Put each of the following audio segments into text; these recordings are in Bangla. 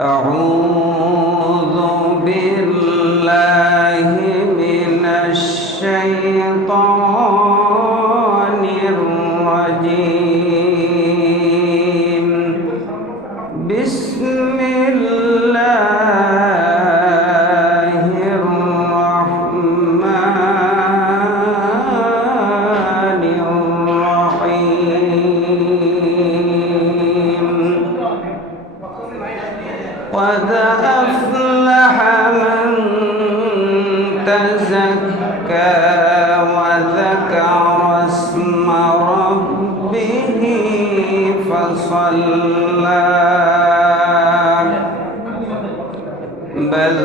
أعوذ بالله من الشيطان الرجيم بسم الله الرحمن الرحيم قد أفلح من تزكى وذكر اسم ربه فصلى بل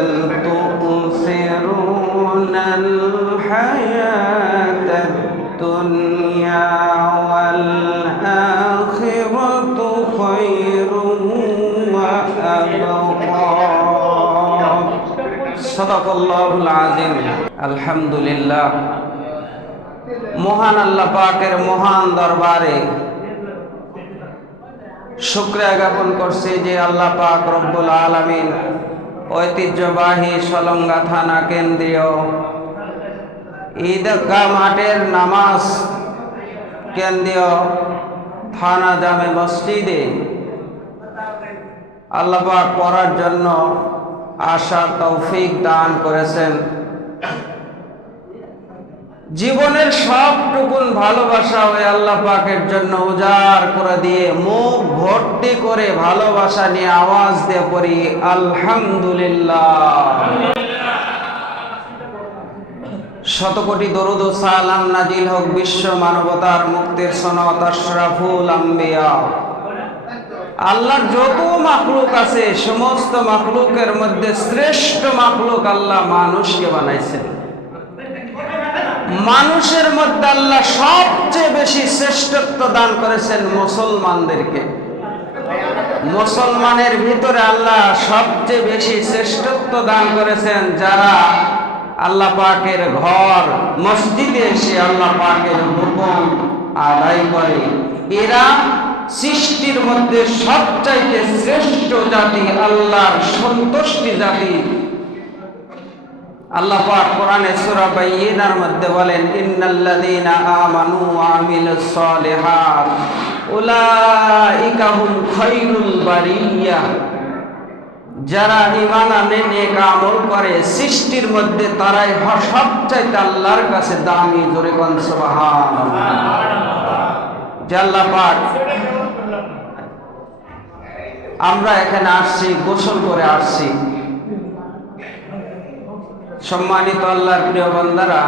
تؤثرون الحياة الدنيا والآخرة خير وأبقى صدق الله العظيم الحمد لله মহান আল্লাহ পাকের মহান দরবারে শুকরিয়া জ্ঞাপন করছি যে আল্লাহ পাক রব্বুল আলামিন ঐতিহ্যবাহী সলঙ্গা থানা কেন্দ্রীয় ঈদগাহ মাঠের নামাজ কেন্দ্রীয় থানা জামে মসজিদে আল্লাহ পাক পড়ার জন্য আসার তৌফিক দান করেছেন। জীবনের সবটুকুন ভালোবাসা ওই আল্লাহ পাকের জন্য উজাড় করে দিয়ে মুখ ভর্তি করে ভালোবাসা নিয়ে আওয়াজ দিয়ে পড়ি আলহামদুলিল্লাহ। শতকোটি দরুদ ও সালাম নাজিল হোক বিশ্ব মানবতার মুক্তির সনদ আশরাফুল আম্বিয়া। আল্লাহর যত মাখলুক আছে সমস্ত মাখলুকের মধ্যে শ্রেষ্ঠ মাখলুক আল্লাহ মানুষকে বানাইছেন। মানুষের মধ্যে আল্লাহ সবচেয়ে বেশি শ্রেষ্ঠত্ব দান করেছেন মুসলমানদেরকে। মুসলমানের ভিতরে আল্লাহ সবচেয়ে বেশি শ্রেষ্ঠত্ব দান করেছেন যারা আল্লাহ পাকের ঘর মসজিদে এসে আল্লাহ পাকের হুকুম আদায় করে। এরা সৃষ্টির মধ্যে সবচাইতে শ্রেষ্ঠ জাতি, আল্লাহর সন্তুষ্টি জাতি। আল্লাহ পাক কোরআনে সূরা বাইয়িনার মধ্যে বলেন ইন্নাল্লাযীনা আমানু ওয়া আমিলুস সালিহাত উলাইকা হুম খায়রুল বারিয়া। যারা ঈমান আনে নেক আমল করে সৃষ্টির মধ্যে তারাই সবচাইতে আল্লাহর কাছে দামি। জোরে কোন সুবহানাল্লাহ। আল্লাহ পাক আমরা এখানে আসছি গোসল করে আসছি। সম্মানিত আল্লাহর প্রিয় বান্দারা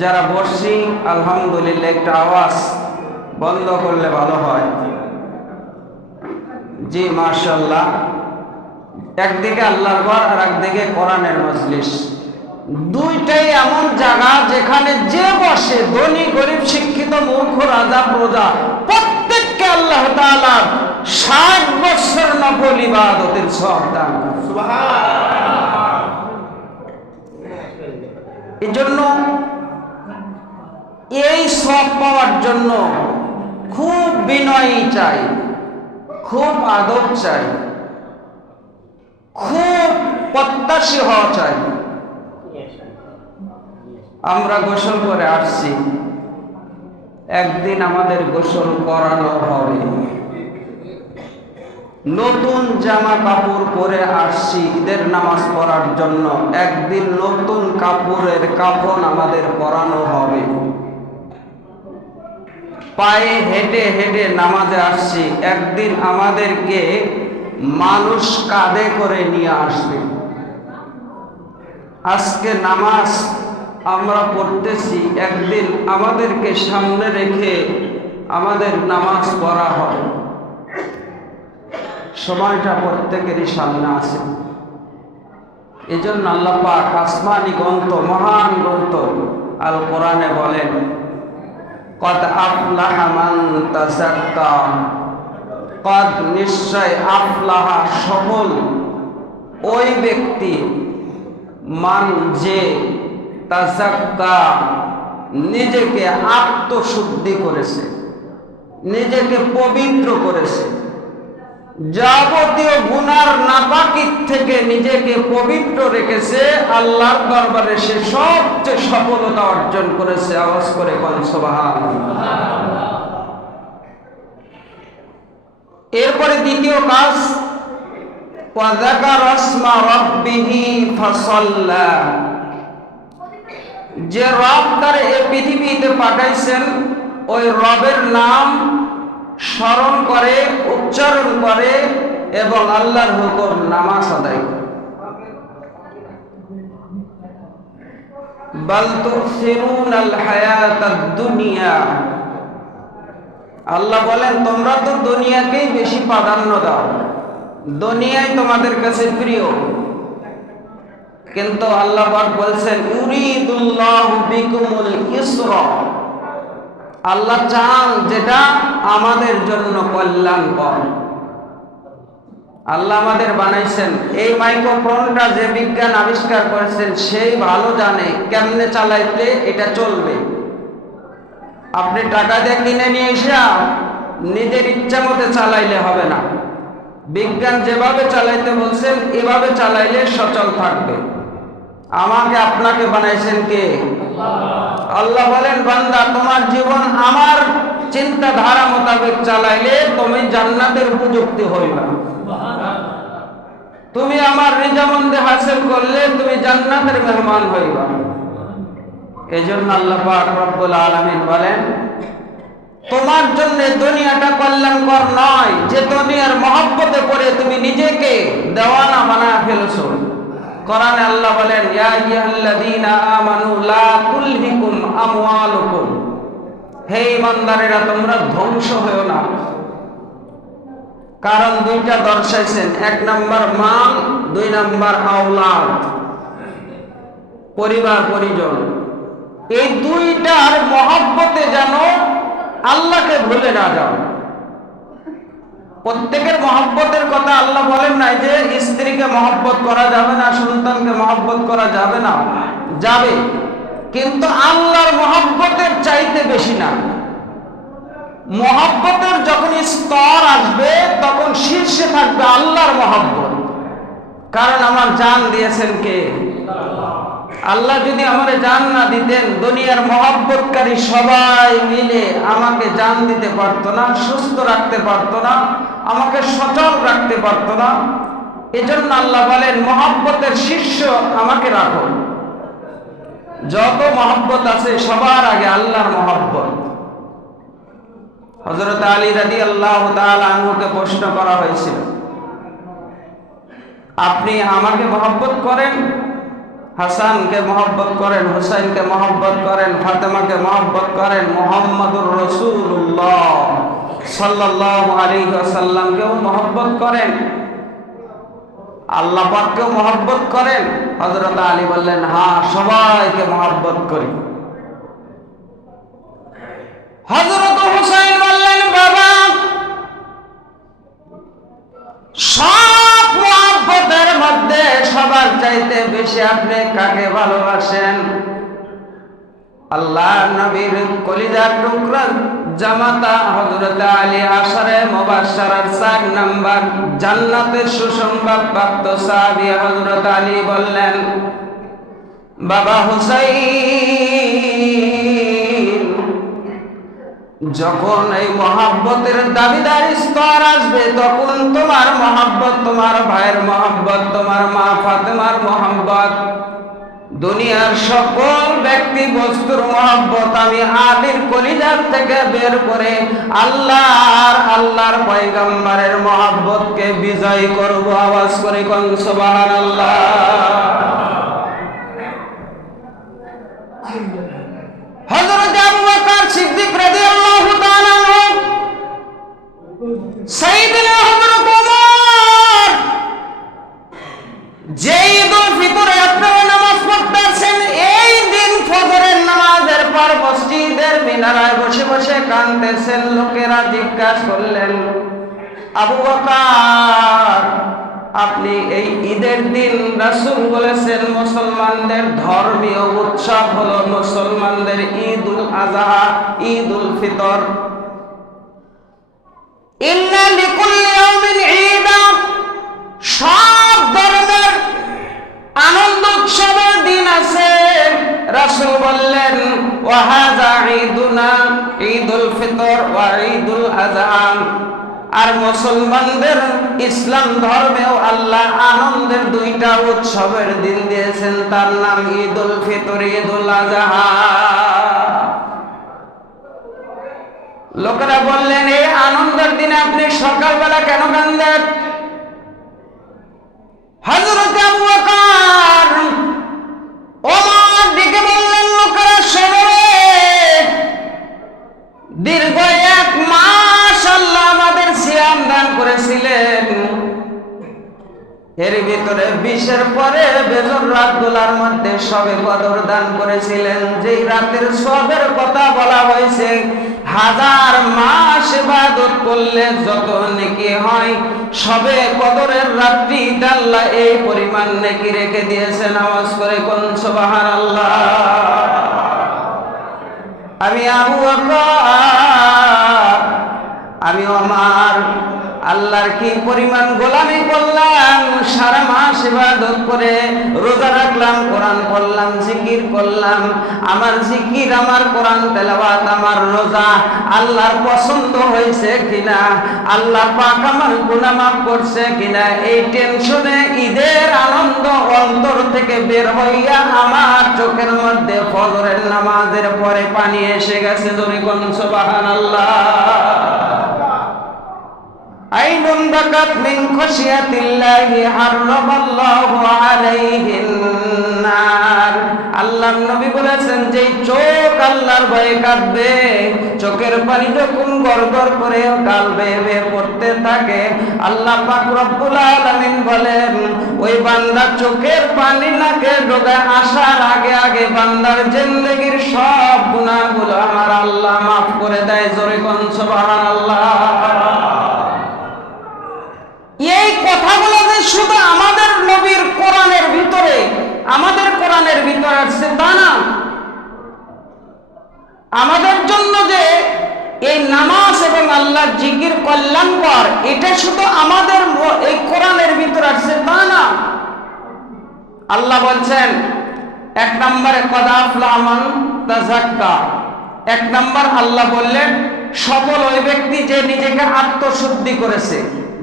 যারা বসছি আলহামদুলিল্লাহ একটা আওয়াজ বন্ধ করলে ভালো হয়। জি মাশাআল্লাহ। একদিকে আল্লাহর ঘর আর একদিকে কোরআনের মজলিস, দুইটাই এমন জায়গা যেখানে যে বসে ধনী গরিব শিক্ষিত মূর্খ রাজা প্রজা প্রত্যেককে আল্লাহ তাআলা 60 বছর নফল ইবাদতের সওয়াব দান করেন। সুবহানাল্লাহ। এজন্য এই সওয়াব পাওয়ার জন্য খুব বিনয় চাই, খুব আদব চাই, খুব প্রত্যাশী হওয়া চাই। আমরা গোসল করে আসছি, একদিন আমাদের গোসল করানো হবে। নতুন জামা কাপড় পরে আসছি ঈদের নামাজ পড়ার জন্য, একদিন নতুন কাপড়ের কাফন আমাদের পরানো হবে। পায়ে হেঁটে হেঁটে নামাজে আসছি, একদিন আমাদেরকে মানুষ কাঁধে করে নিয়ে আসবে। আজকে নামাজ আমরা পড়তেছি, একদিন আমাদেরকে সামনে রেখে আমাদের নামাজ পড়া হবে। সময়টা প্রত্যেকেরই সামনে আছে। এজন্য আল্লাহ পাক আসমানি গ্রন্থ, মহান গ্রন্থ আল কোরআনে বলেন কদ আফলাহা মান তাযাক্কা। কদ নিশ্চয়, আফলাহা সফল ওই ব্যক্তি, মান যে, তাযাক্কা নিজেকে আত্মশুদ্ধি করেছে, নিজেকে পবিত্র করেছে, যাবতীয় গুনার গুনাহগার থেকে নিজেকে পবিত্র রেখেছে, আল্লাহর দরবারে সে সবচেয়ে সফলতা অর্জন করেছে। আওয়াজ করে কোন সুবহানাল্লাহ। এরপরে দ্বিতীয় কাজ, ওয়া যাকারা ইসমা রাব্বিহি ফাসাল্লা। যে রব তার এই পৃথিবীতে পাঠাইছেন ওই রবের নাম স্মরণ করে, উচ্চারণ করে এবং আল্লাহর হুকুম নামাজ আদায় করে। বাল তুসিরুনাল হায়াতাদ দুনিয়া। আল্লাহ বলেন তোমরা তো দুনিয়াকেই বেশি প্রাধান্য দাও, দুনিয়াই তোমাদের কাছে প্রিয়। কিন্তু আল্লাহ পাক বলছেন ইউরিদুল্লাহু বিকুমুল ইসরা। আল্লাহ চান যেটা আমাদের জন্য কল্যাণকর। আল্লাহ আমাদের বানাইছেন, এই মাইক্রোফোনটা যে বিজ্ঞান আবিষ্কার করেছেন সেই ভালো জানে কেমনে চালাইতে এটা চলবে। আপনি টাকা দিয়ে কিনে নিয়ে এসে নিজের ইচ্ছা মতো চালাইলে হবে না। বিজ্ঞান যেভাবে চালাইতে বলছেন এভাবে চালাইলে সচল থাকবে। আমাকে আপনাকে বানাইছেন কে? আল্লাহ বলেন বান্দা তোমার জীবন আমার চিন্তাধারা মোতাবেক চালাইলে তুমি জান্নাতের উপযুক্ত হইবা। তুমি আমার রিজামন্দে হাসিল করলে তুমি জান্নাতের মেহমান হইবা। এজন্য আল্লাহ পাক রব্বুল আলামিন বলেন তোমার জন্য দুনিয়াটা কল্যাণকর নয় যে দুনিয়ার মহব্বতে পড়ে তুমি নিজেকে দেওয়ানা বানায় ফেলেছো। কোরআনে আল্লাহ বলেন ইয়া আইয়ুহাল্লাযীনা আমানু লা তুলহিকুম আমওয়ালুকুম। হে ঈমানদারেরা তোমরা ধ্বংস হয়ো না। কারণ দুইটা দর্শাইছেন, এক নাম্বার মাল, দুই নাম্বার আওলাদ, পরিবার পরিজন। এই দুইটার মহব্বতে যেন আল্লাহকে ভুলে না যাও। প্রত্যেকের মহব্বতের কথা আল্লাহ বলেন নাই যে স্ত্রীকে মহব্বত করা যাবে না, সন্তানকে মহব্বত করা যাবে না, যাবে, কিন্তু আল্লাহর মহব্বতের চাইতে বেশি না। মহব্বতের যখন স্তর আসবে তখন শীর্ষে থাকবে আল্লাহর মহব্বত। কারণ আমার জান দিয়েছেন কে? আল্লাহ যদি আমারে জান না দিতেন দুনিয়ার মহব্বতকারী সবাই মিলে আমাকে জান দিতে পারতো না, সুস্থ রাখতে পারতো না, আমাকে সচল রাখতে পারতো না। এজন্য আল্লাহ বলেন মহব্বতের শীর্ষ আমাকে রাখো। যত মহব্বত আছে সবার আগে আল্লাহর মহব্বত। হযরত আলী রাদিয়াল্লাহু তাআলা আনহুকে প্রশ্ন করা হয়েছিল, আপনি আমাকে মহব্বত করেন, হাসানকে মহব্বত করেন, হুসাইনকে মহব্বত করেন, ফাতেমাকে মহব্বত করেন, মুহাম্মাদুর রাসূলুল্লাহ সাল্লাল্লাহু আলাইহি ওয়াসাল্লামকেও মহব্বত করেন, আল্লাহ পাককেও মহব্বত করেন? হযরত আলী বললেন হ্যাঁ, সবাইকে মহব্বত করি। হযরত হুসাইন বললেন বাবা, সব মহব্বতের মধ্যে সবার চাইতে বেশি আপনি কাকে ভালোবাসেন? আল্লাহ নবীর কলিজার টুকরা জামাতা হযরত আলী আশারে মুবাশশারার 4 নাম্বার জান্নাতের সুসংবাদ প্রাপ্ত সাহাবী হযরত আলী বললেন বাবা হুসাইন, যখন এই মহব্বতের দাবিদার স্তর আসবে তখন তোমার মহব্বত, তোমার ভাইয়ের মহব্বত, তোমার মা ফাতেমার মহব্বত, দুনিয়ার সকল ব্যক্তি বস্তুর মহব্বত আমি আলীর কলিজার থেকে বের করে আল্লাহর পয়গম্বরের মহব্বতকে বিজয় করব। আওয়াজ করে কোন সুবহানাল্লাহ। হযরত আবু বকর সিদ্দিক রাদিয়াল্লাহু তাআলা আনহু, সাইয়েদনা হযরত ওমর, যে ঈদুল ফিতরে আপনারা নামাজ পড়তেছেন, এই দিন ফজরের নামাজের পর মসজিদের মিনারায় বসে বসে কাঁদতেছেন। লোকেরা জিজ্ঞাসা করলেন আবু বকর, আপনি এই ঈদের দিন রাসূল বলেছেন মুসলমানদের ধর্মীয় উৎসব হলো মুসলমানদের ঈদুল আযহা, ঈদুল ফিতর। ইন্না লিকুল্লি ইয়াউমিন ঈদা, সব ওয়া হাযা ঈদুনা ঈদুল ফিতর ওয়া ঈদুল আযহা। আর মুসলমানদের ইসলাম ধর্মেও আল্লাহ আনন্দের দুইটা উৎসবের দিন দিয়েছেন, তার নাম ঈদুল ফিতর, ঈদুল আযহা। লোকেরা বললেন, এই আনন্দের দিনে আপনি সকালবেলা কেন কাঁদেন? হযরত আবু বকর ওমর ডেকে বললেন, লোকেরা শোনো, দীর্ঘ 1 মাস আল্লাহ আমাদের সিয়াম দান করেছিলেন, এর ভিতরে 20-এর পরে বেজর রাতগুলোর মধ্যে শবে কদর দান করেছিলেন, যেই রাতের সবের কথা বলা হয়েছে। 1000 মাস ইবাদত করলে যত নেকি হয়, শবে কদরের রাত্রিতে আল্লাহ এই পরিমাণ নেকি রেখে দিয়েছেন। আওয়াজ করে কোন সুবহানাল্লাহ। আমি আবু বকর, আমি আমার আল্লাহর কি পরিমাণ গোলামি করলাম, সারা মাস ইবাদত করে রোজা রাখলাম, কোরআন পড়লাম, জিকির করলাম। আমার জিকির, আমার কোরআন তেলাওয়াত, আমার রোজা আল্লাহর পছন্দ হয়েছে কিনা, আল্লাহ পাক আমার গুনাহ মাফ করছে কিনা, এই টেনশনে ঈদের আনন্দ অন্তর থেকে বের হইয়া আমার চোখের মধ্যে ফজরের নামাজের পরে পানি এসে গেছে। জোরে কোন সুবহানাল্লাহ। আইনুন বাকাত মিন খাশিয়াতিল্লাহি হারামাল্লাহু আলাইহিন নার। আল্লাহর নবী বলেছেন, যেই চোখ আল্লাহর ভয়ে কাঁদবে, চোখের পানি যখন গড়গড় করে গাল বেয়ে বেয়ে পড়তে থাকে, আল্লাহ পাক রব্বুল আলামিন বলেন, ওই বান্দা চোখের পানি নাকে ঢোকায় আসার আগে আগে বান্দার জিন্দেগীর সব গুনাহগুলো আমার আল্লাহ মাফ করে দেয়। জোরে কোন সুবহানাল্লাহ। এই কথাগুলো যে শুধু আমাদের নবীর কোরআনের ভিতরে, আমাদের কোরআনের ভিতরে আছে তা না, আমাদের জন্য যে এই নামাজ এবং আল্লাহর জিকির কল্যাণকর, এটা শুধু আমাদের এই কোরআনের ভিতরে আছে তা না। আল্লাহ বলছেন 1 নম্বরে কদ আফলাহা মান তাযাক্কা। 1 নম্বর আল্লাহ বললেন সফল ওই ব্যক্তি যে নিজেকে আত্মশুদ্ধি করেছে।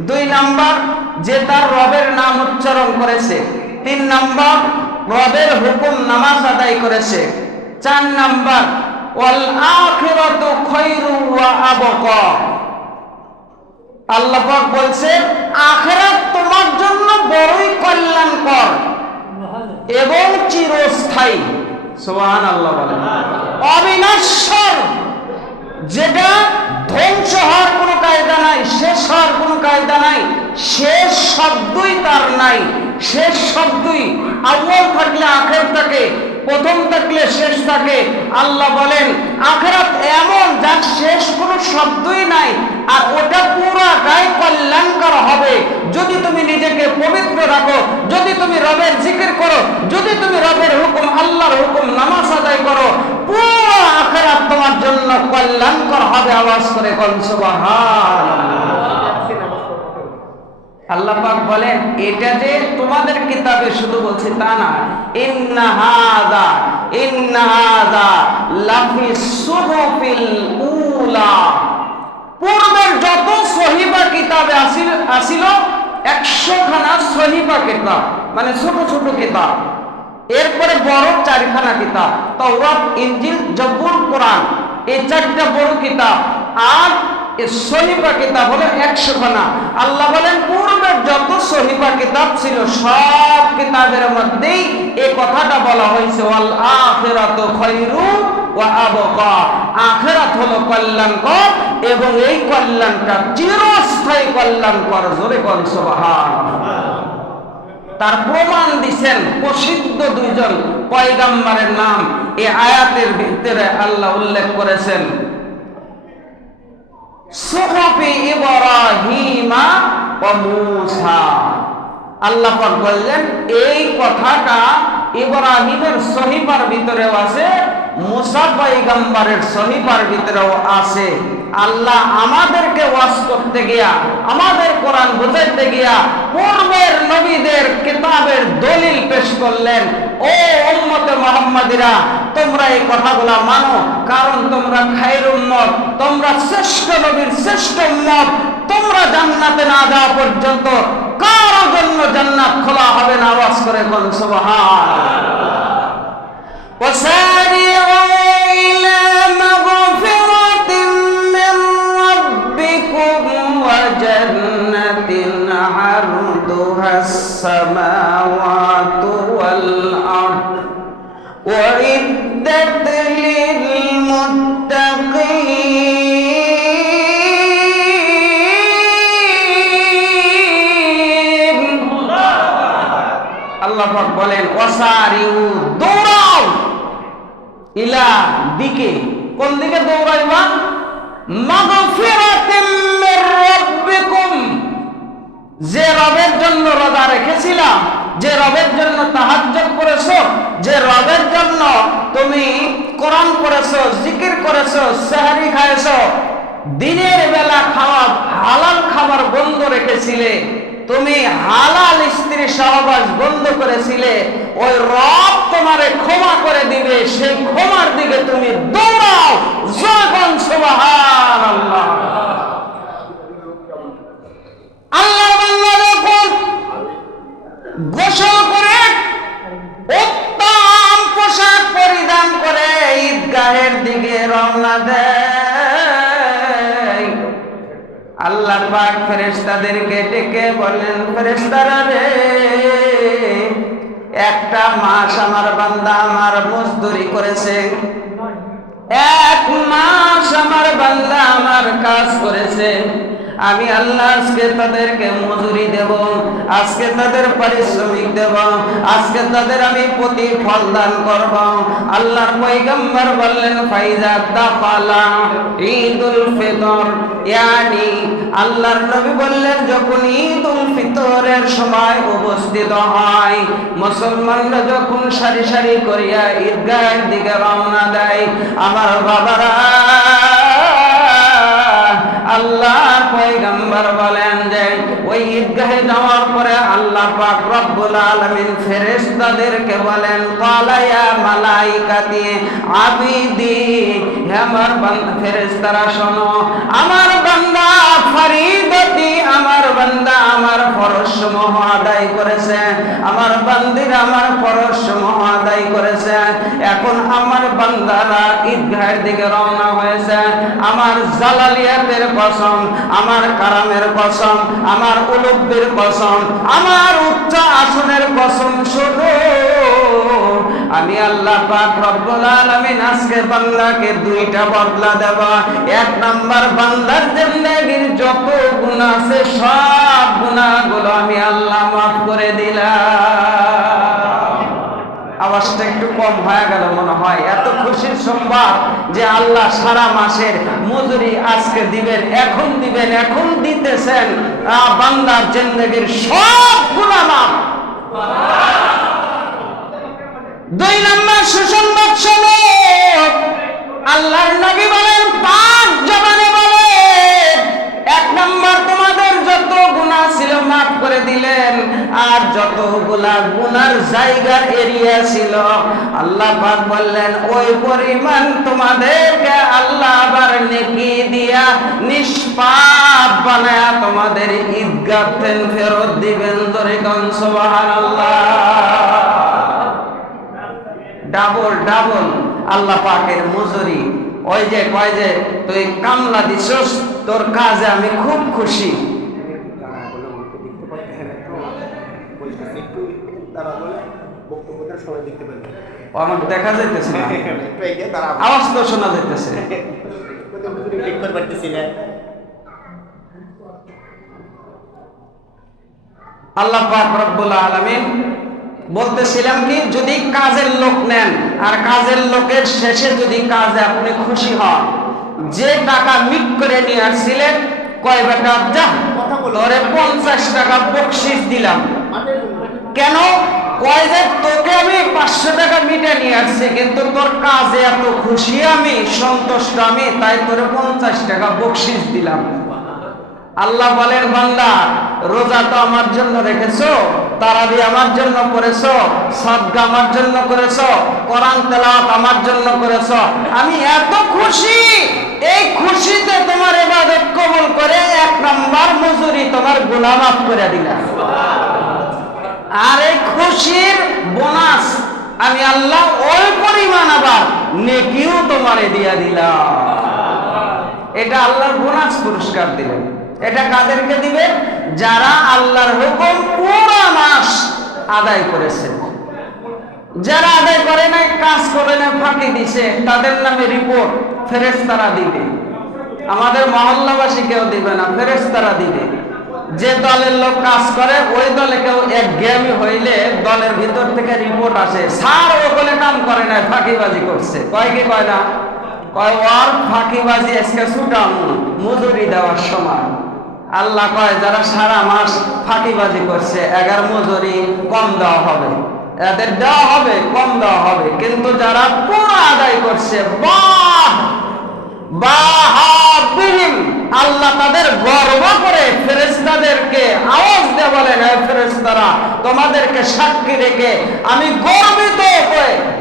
2 নম্বর যে তার রবের নাম উচ্চারণ করেছে। 3 নম্বর রবের হুকুম নামাজ আদায় করেছে। 4 নম্বর ওয়াল আখিরাতু খায়রু ওয়া আবকা। আল্লাহ পাক বলছেন আখিরাত তোমার জন্য বড়ই কল্যাণকর এবং চিরস্থায়ী। সুবহানাল্লাহ বলেন। অবিনশ্বর, যেটা ধ্বংস হওয়ার কোনো কায়দা নাই, শেষ হওয়ার কোনো কায়দা নাই, শেষ শব্দই তার নাই, শেষ শব্দই। আউয়াল থাকলে আখির থাকে, প্রথম থাকলে শেষ থাকে। আল্লাহ বলেন আখিরাত এমন যার শেষ কোনো শব্দই নাই, আর ওটা পুরাটাই কল্যাণকর হবে যদি তুমি নিজেকে পবিত্র রাখো, যদি তুমি রবের জিকির করো, যদি তুমি রবের হুকুম, আল্লাহর হুকুম নামাজ আদায় করো, পুরো আখিরাত তোমার জন্য কল্যাণকর হবে। আওয়াজ করে কোন সুবহানাল্লাহ। আল্লাহ পাক বলেন এটা যে তোমাদের কিতাবে শুধু বলছি তা না, ইন্না হাযা লাফি সুহুফিল উলা। পূর্বের যত সহিফা কিতাবে আসিল 100 খানা সহিফা কিতাব, মানে ছোট ছোট কিতাব, এরপরে বড় 4 খানা কিতাব, তাওরাত, ইনজিল, জবুর, কোরআন, এই 4টা বড় কিতাব, আর এই সহিফা কিতাব হলো 100 খানা। আল্লাহ বলেন পূর্বের যত সহিফা কিতাব ছিল সব কিতাবের মধ্যেই এই কথাটা বলা হয়েছে, ওয়াল আখিরাতু খায়রু ওয়া আবকা। আখিরাত হলো কল্যাণকর এবং এই কল্যাণটা চিরস্থায়ী কল্যাণকর। জোরে কোন সুবহানাল্লাহ। তার প্রমাণ দিয়েছেন প্রসিদ্ধ 2 জন পয়গম্বরের নাম এই আয়াতের ভিতরে আল্লাহ উল্লেখ করেছেন। সুহুফি ইব্রাহিমা ওয়া মূসা। আল্লাহ পাক বললেন এই কথাটা ইব্রাহিমের সহিফার ভিতরেও আছে, মূসা পয়গম্বরের সহিফার ভিতরেও আছে। আল্লাহ আমাদেরকে ওয়াজ করতে গিয়া, আমাদের কোরআন বুঝাইতে গিয়া পূর্বের নবীদের কিতাবের দলিল পেশ করলেন, ও উম্মতে মুহাম্মাদিরা, তোমরা এই কথাগুলো মানো, কারণ তোমরা খায়রুল উম্মত, তোমরা শ্রেষ্ঠ নবীর শ্রেষ্ঠ উম্মত। তোমরা জান্নাতে না যাওয়া পর্যন্ত কারো জন্য জান্নাত খোলা হবে না। আওয়াজ করে কোন সুবহানাল্লাহ। وسارعوا إلى مغفرة من ربكم وجنة عرضها السماوات والأرض أعدت للمتقين। আল্লাহ পাক বলেন ওয়াসারিউ, দৌড়াও, ইলা দিকে, কোন দিকে দৌড়াইবা? মাগফিরাতিম মির রাব্বিকুম, যে রবের জন্য রোজা রেখেছিলা, যে রবের জন্য তাহাজ্জুদ করেছো, যে রবের জন্য তুমি কোরআন পড়েছো, জিকির করেছো, সেহরি খাইছো, দিনের বেলা খাওয়া হালাল খাবার বন্ধ রেখেছিলে, তুমি হালাল স্ত্রী সহবাস বন্ধ করেছিলে, ওই রব তোমারে ক্ষমা করে দিবে। সেই ক্ষমার দিকে তুমি দৌড়াও। যখন সুবহানাল্লাহ, আল্লাহর বান্দা যখন গোসল করে উত্তম পোশাক পরিধান করে ঈদগাহের দিকে রওনা দেয়, আল্লাহ পাক ফেরেশতাদেরকে ডেকে বলেন, ফেরেশতারা রে, একটা মাস আমার বান্দা আমার মজদুরি করেছে, এক মাস আমার বান্দা আমার কাজ করেছে, আমি আল্লাহ আজকে তাদেরকে মজুরি দেব, আজকে তাদের পারিশ্রমিক দেব, আজকে তাদের আমি প্রতিফল দান করব। আল্লাহর পয়গম্বর বললেন, ফাইজা দাখালা ঈদুল ফিতর, ইয়ানি আল্লাহর নবী বললেন, যখন ঈদুল ফিতরের সময় উপস্থিত হয়, মুসলমানরা যখন সারি সারি করিয়া ঈদগাহের দিকে রওনা দেয়, আমার বাবারা, আল্লাহর পয়গম্বর বলেন যে ওই ঈদগাহে যাওয়ার পরে আল্লাহ পাক রব্বুল আলামিন ফেরেশতাদেরকে বলেন, ক্বালা ইয়া মালাইকাতি আবিদি, হে আমার বান্দা ফেরেশতারা শোনো, আমার বান্দা ফরিদতি, আমার বান্দা আমার ফরজ সমূহ আদায় করেছে, আমার বান্দিরা আমার ফরজ সমূহ আদায় করেছে, এখন আমার বান্দারা ঈদগাহের দিকে রওনা হয়েছে। আমার জালালিয়াতের কসম, আমার কারামের কসম, আমার উলুব্বির কসম, আমার উচ্চ আসনের কসম, শোনো, আমি আল্লাহ পাক রব্বুল আলামিন আজকে বান্দাকে দুইটা বদলা দেব। এক নাম্বার, বান্দার জিন্দেগীর যত গুনাহ আছে সব গুনাহগুলো আমি আল্লাহ মাফ করে দিলাম। আওয়াজটা একটু কম হয়ে গেল মনে হয়। এত খুশির সংবাদ যে আল্লাহ সারা মাসের মজুরি আজকে দিবেন, এখন দিবেন, এখন দিতেছেন, বান্দার জিন্দেগীর সব গুনাহ মাফ। দুই নম্বর সুসংবাদ শোনো, আল্লাহর নবী বলেন, পাক জবানে বলেন, এক নম্বর, তোমাদের যত গুনাহ ছিল মাফ করে দিলেন, আর যতগুলা গুনার জায়গার এরিয়া ছিল আল্লাহ পাক বললেন ওই পরিমাণ তোমাদেরকে আল্লাহ আবার নেকি দিয়া নিষ্পাপ বানায়া তোমাদের ঈদগাহ ফেরত দিবেন। জোরে কোন সুবহানাল্লাহ। ডাবল ডাবল আল্লাহ পাকের মজুরি। ওই যে কয় যে তুই কামলা দিছস, তোর কাজে আমি খুব খুশি। আমার দেখা যাইতেছে না, আওয়াজ তো শোনা যাইতেছে। আল্লাহ পাক রব্বুল আলামিন বলতেছিলাম কি, যদি কাজের লোক নেন আর কাজের লোকের শেষে যদি কাজে আপনি খুশি হন, যে টাকা মিট করে নিয়ে আসছিলেন, কয় বেটা যা তোরে 50 টাকা বকশিশ দিলাম। কেন? কয় যে তোকে আমি 500 টাকা মিটে নিয়ে আসছি, কিন্তু তোর কাজে এত খুশি আমি, সন্তুষ্ট আমি, তাই তোরে 50 টাকা বকশিশ দিলাম। আল্লাহ বলেন, বান্দা রোজা তো আমার জন্য রেখেছো, তারাবি আমার জন্য করেছো, সাদকা আমার জন্য করেছো, কোরআন তেলাওয়াত আমার জন্য করেছো, আমি এত খুশি। এই খুশিতে তোমার ইবাদত কবুল করে 1 নাম্বার মজুরি তোমার গুনাহ মাফ করে দিলাম। আর এই খুশির বোনাস আমি আল্লাহ ওই পরিমাণ আবার নেকিও তোমারে দিয়া দিলাম। এটা আল্লাহর বোনাস পুরস্কার দিলেন। এটা কাদেরকে দিবে? যারা আল্লাহর হুকুম পুরো মাস আদায় করেছে। যারা আদায় করে নাই, কাজ করে নাই, ফাঁকি দিছে, তাদের নামে রিপোর্ট ফেরেশতারা দিবে। আমাদের মহল্লাবাসী কেউ দিবে না, ফেরেশতারা দিবে। যে দলের লোক কাজ করে ওই দলে কেউ একঘেয়েমি হইলে দলের ভিতর থেকে রিপোর্ট আসে, স্যার ওখানে কাম করে নাই, ফাঁকিবাজি করছে। কয় কি কয় না? কয় ওর ফাঁকিবাজি আজকে ছুটাম মজুরি দেওয়ার সময়। আল্লাহ কয় যারা সারা মাস ফাঁকিবাজি করছে এগার মজুরি কম দেওয়া হবে, এদের দেওয়া হবে, কম দেওয়া হবে। কিন্তু যারা পুরো আদায় করছে, বাহ বাহাবিহিম, আল্লাহ তাদের গর্ব করে ফেরেশতাদেরকে আওয়াজ দিয়ে বলেন, হে ফেরেশতারা, তোমাদেরকে সাক্ষী রেখে আমি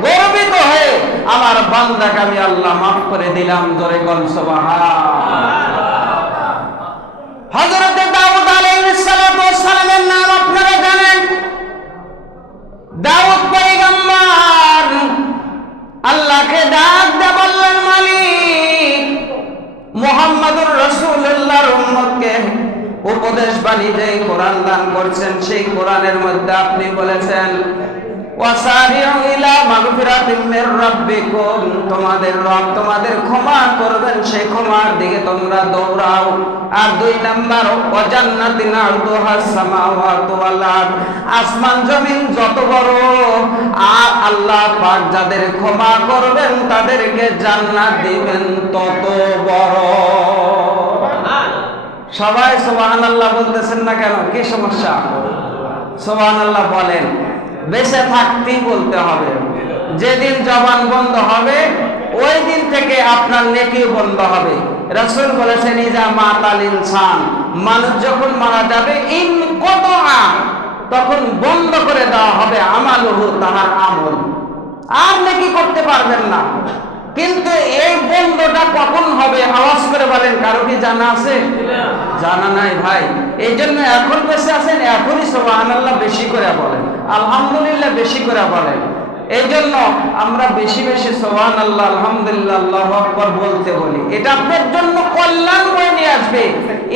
গর্বিত হয়ে আমার বান্দাকে আমি আল্লাহ মাফ করে দিলাম। জোরে বল সুবহান। হযরত দাউদ আলাইহিস সালাতু ওয়াস সালামের নাম আপনারা জানেন। দাউদ পয়গম্বর আল্লাহকে ডাক দিয়ে বললেন, মালিক, মুহাম্মদুর রাসূলুল্লাহর উম্মতকে উপদেশ বাণী যে কোরআন দান করছেন, সেই কোরআনের মধ্যে আপনি বলেছেন, ওয়াসারিউ ইলা মাগফিরাতিম মির রাব্বিকুম, তোমাদের রব তোমাদের ক্ষমা করবেন, সেই ক্ষমার দিকে তোমরা দৌড়াও। আর 2 নাম্বার, ওয়া জান্নাতিন আরদুহাস সামাওয়াতু ওয়াল আরদ, আসমান জমিন যত বড়, আর আল্লাহ পাক যাদের ক্ষমা করবেন তাদেরকে জান্নাত দিবেন তত বড়। সবাই সুবহানাল্লাহ বলতেছেন না কেন? কি সমস্যা? সুবহানাল্লাহ বলেন। বেঁচে থাকতেই বলতে হবে। যেদিন জবান বন্ধ হবে ওই দিন থেকে আপনার নেকি বন্ধ হবে। রাসূল বলেছেন, ইজা মাতাল ইনসান, মানুষ যখন মারা যাবে, ইন কতআ, তখন বন্ধ করে দেওয়া হবে আমালুহু, তাহার আমল, আর নেকি করতে পারবেন না। কিন্তু এই বন্ধটা কখন হবে? আওয়াজ করে বলেন, কারো কি জানা আছে? জানা নাই ভাই। এই জন্য এখন বেঁচে আছেন, এখনই সুবহানাল্লাহ বেশি করে বলেন, আলহামদুলিল্লাহ বেশি করে বলেন। এই জন্য আমরা বেশি বেশি সুবহানাল্লাহ, আলহামদুলিল্লাহ, আল্লাহু আকবার বলতে বলি। এটা আপনার জন্য কল্যাণ বয়ে নিয়ে আসবে,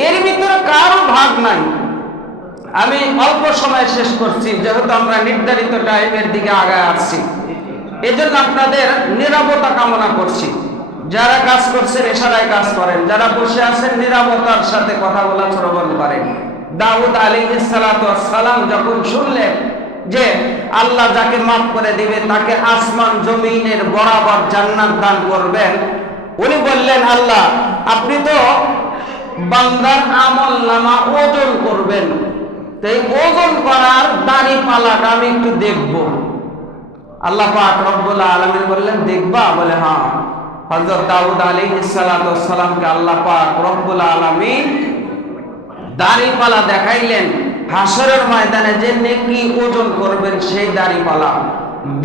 এর ভিতরে কারো ভাগ নাই। আমি অল্প সময় শেষ করছি, যেহেতু আমরা নির্ধারিত টাইমের দিকে আগায় আসছি। এজন্য আপনাদের নীরবতা কামনা করছি। যারা কাজ করছেন ইশারায় কাজ করেন, যারা বসে আছেন নীরবতার সাথে কথা বলা শ্রবণ করেন। দাউদ আলাইহিস সালাতু ওয়াস সালাম যখন শুনলেন যে আল্লাহ যাকে মাফ করে দিবে তাকে আসমান জমিনের বরাবর জান্নাত দান করবেন, উনি বললেন, আল্লাহ আপনি তো বান্দার আমল নামা ওজন করবেন, তো এই ওজন করার দাড়ি পালাটা আমি একটু দেখব। আল্লাহ পাক রব্বুল আলামিন বললেন, দেখবা? বলে হ্যাঁ। হযরত দাউদ আলাইহিস সালাতু ওয়াস সালামকে আল্লাহ পাক রব্বুল আলামিন দাড়িপালা দেখাইলেন। হাসরের ময়দানে যে নেকি ওজন করবেন সেই দাড়িপালা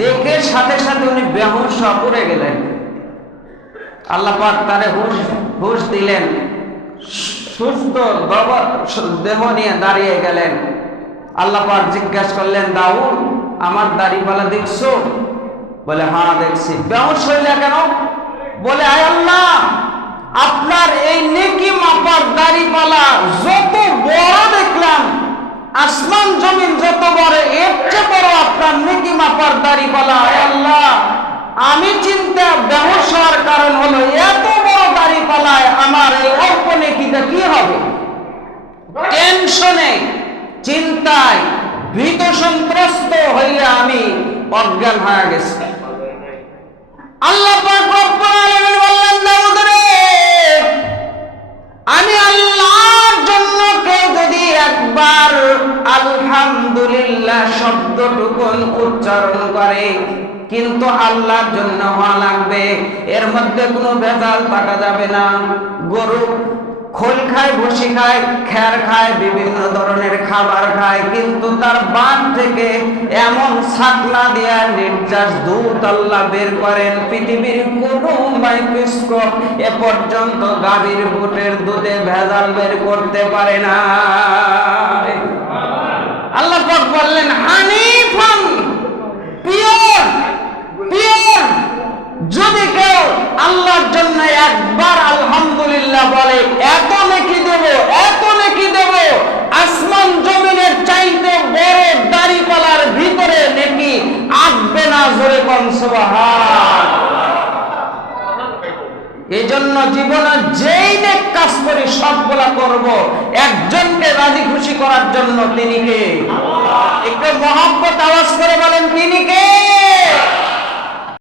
দেখে সাথে সাথে উনি বেহুশ হয়ে পড়ে গেলেন। আল্লাহ পাক তারে হুশ দিলেন, সুস্থ দেহ নিয়ে দাঁড়িয়ে গেলেন। আল্লাহ পাক জিজ্ঞাসা করলেন, দাউদ আমার দাড়িপালা দেখছো? বলে হ্যাঁ দেখছি। বেহুশ হইলে কেন? বলে, আয় আল্লাহ, আপনার এই নেকি মাপার দাড়িপালা যত বড় দেখলাম, আসমান জমিন যত বড়, এর চেয়ে বড় আপনার নেকি মাপার দাড়িপালা। আয় আল্লাহ, আমি চিন্তা বেহুশ হওয়ার কারণ হলো এত বড় দাড়িপালায় আমার এই অল্প নেকিটা কি হবে? টেনশনে, চিন্তায়, ভীত সন্ত্রস্ত হইলে আমি অজ্ঞান হয়ে গেছি। আল্লাহ পাক রব্বুল আলামিন বললেন, দাউদ রে, আমি আল্লাহর জন্য কেউ যদি একবার আলহামদুলিল্লাহ শব্দটুকু উচ্চারণ করে, কিন্তু আল্লাহর জন্য হওয়া লাগবে, এর মধ্যে কোনো ভেজাল থাকা যাবে না। গরু খোল খায়, ভুসি খায়, খ্যার খায়, বিভিন্ন ধরনের খাবার খায়, কিন্তু তার বান থেকে এমন ছাকলা দিয়া নির্যাস দুধ আল্লাহ বের করেন, পৃথিবীর কোনো মাইক্রোস্কোপ এ পর্যন্ত গাভীর বুটের দুধে ভেজাল বের করতে পারে না। আল্লাহ পাক বললেন হানিফান, পিওর পিওর। যদি কেউ আল্লাহর জন্য একবার আলহামদুলিল্লাহ বলে, এত নেকি দেব, এত নেকি দেব, আসমান জমিনের চাইতে বড় দাড়িপালার ভিতরে নেকি আসবে না। জোরে কোন সুবহান। এই জন্য জীবনে যেই নেক কাজ করি সবগুলা করব একজনকে রাজি খুশি করার জন্য। তিনি কে? একটু মহব্বত আওয়াজ করে বলেন তিনি কে?